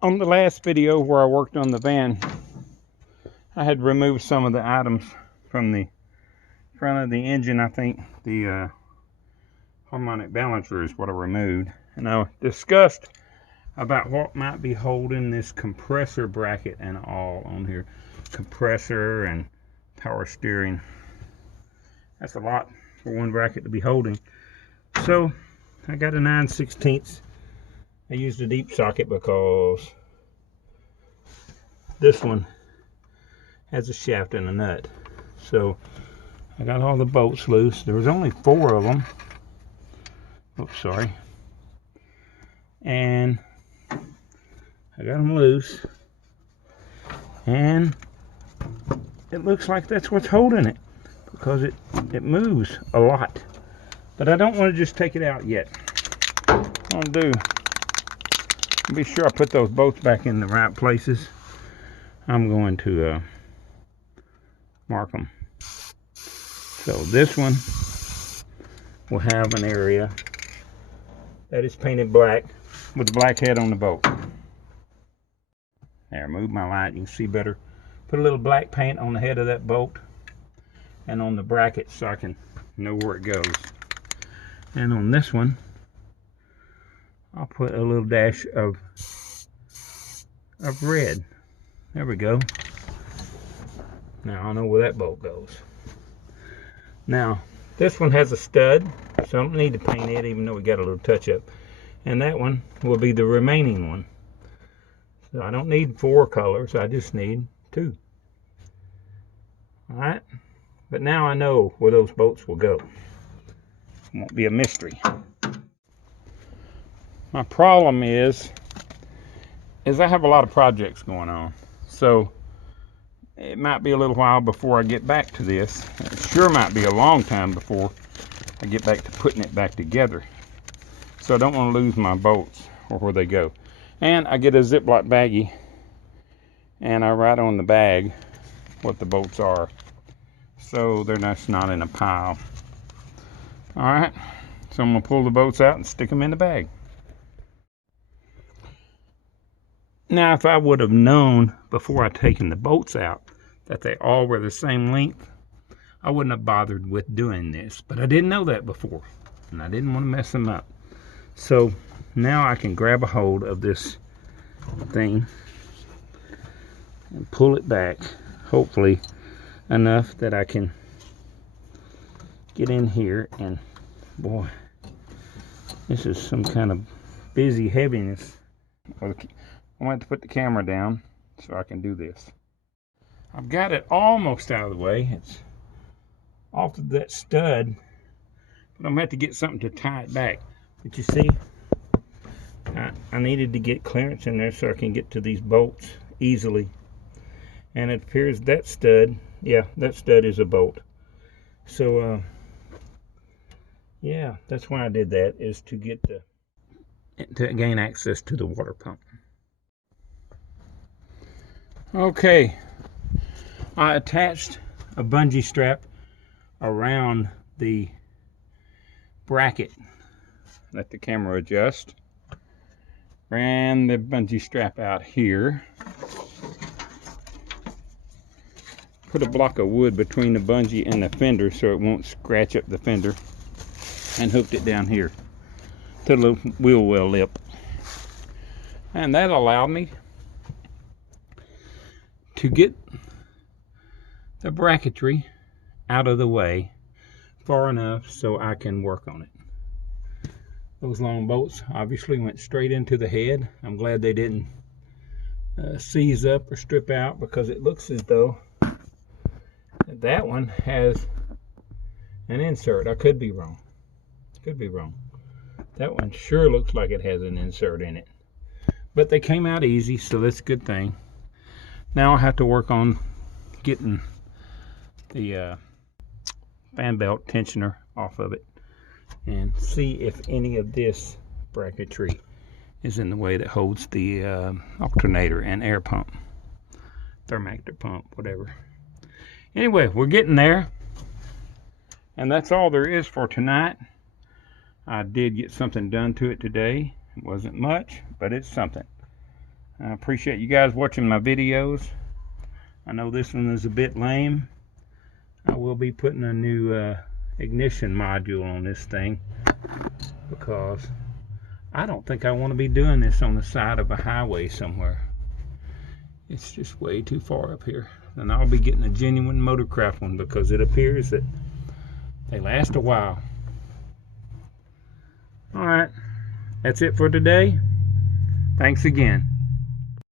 On the last video where I worked on the van, I had removed some of the items from the front of the engine. I think the harmonic balancer is what I removed. And I discussed about what might be holding this compressor bracket and all on here. Compressor and power steering. That's a lot for one bracket to be holding. So I got a 9/16. I used a deep socket because this one has a shaft and a nut. So I got all the bolts loose. There was only 4 of them. Oops, sorry. And I got them loose. And it looks like that's what's holding it, because it moves a lot. But I don't want to just take it out yet. What I'll do, be sure I put those bolts back in the right places. I'm going to mark them. So this one will have an area that is painted black with the black head on the bolt. There, move my light, you can see better. Put a little black paint on the head of that bolt and on the bracket so I can know where it goes. And on this one, I'll put a little dash of red. There we go. Now I know where that bolt goes. Now, this one has a stud, so I don't need to paint it, even though we got a little touch up. And that one will be the remaining one. So I don't need 4 colors, I just need 2. Alright, but now I know where those bolts will go. It won't be a mystery. My problem is I have a lot of projects going on. So it might be a little while before I get back to this. It sure might be a long time before I get back to putting it back together. So I don't want to lose my bolts or where they go. And I get a Ziploc baggie and I write on the bag what the bolts are, so they're just not in a pile. Alright, so I'm going to pull the bolts out and stick them in the bag. Now, if I would have known before I taken the bolts out that they all were the same length, I wouldn't have bothered with doing this. But I didn't know that before, and I didn't want to mess them up. So now I can grab a hold of this thing and pull it back, hopefully enough that I can get in here. And boy, this is some kind of busy heaviness. I want to put the camera down so I can do this. I've got it almost out of the way. It's off of that stud, but I'm going to have to get something to tie it back. But you see, I needed to get clearance in there so I can get to these bolts easily. And it appears that stud, yeah, that stud is a bolt. So, yeah, that's why I did that, is to get to gain access to the water pump. Okay, I attached a bungee strap around the bracket. Let the camera adjust. Ran the bungee strap out here. Put a block of wood between the bungee and the fender so it won't scratch up the fender. And hooked it down here to the little wheel well lip. And that allowed me to get the bracketry out of the way far enough so I can work on it. Those long bolts obviously went straight into the head. I'm glad they didn't seize up or strip out, because it looks as though that one has an insert. I could be wrong. Could be wrong. That one sure looks like it has an insert in it. But they came out easy, so that's a good thing. Now I have to work on getting the fan belt tensioner off of it and see if any of this bracketry is in the way that holds the alternator and air pump, thermactor pump, whatever. Anyway, we're getting there, and that's all there is for tonight. I did get something done to it today. It wasn't much, but it's something. I appreciate you guys watching my videos. I know this one is a bit lame. I will be putting a new ignition module on this thing because I don't think I want to be doing this on the side of a highway somewhere. It's just way too far up here. And I'll be getting a genuine Motorcraft one because it appears that they last a while. Alright, that's it for today. Thanks again.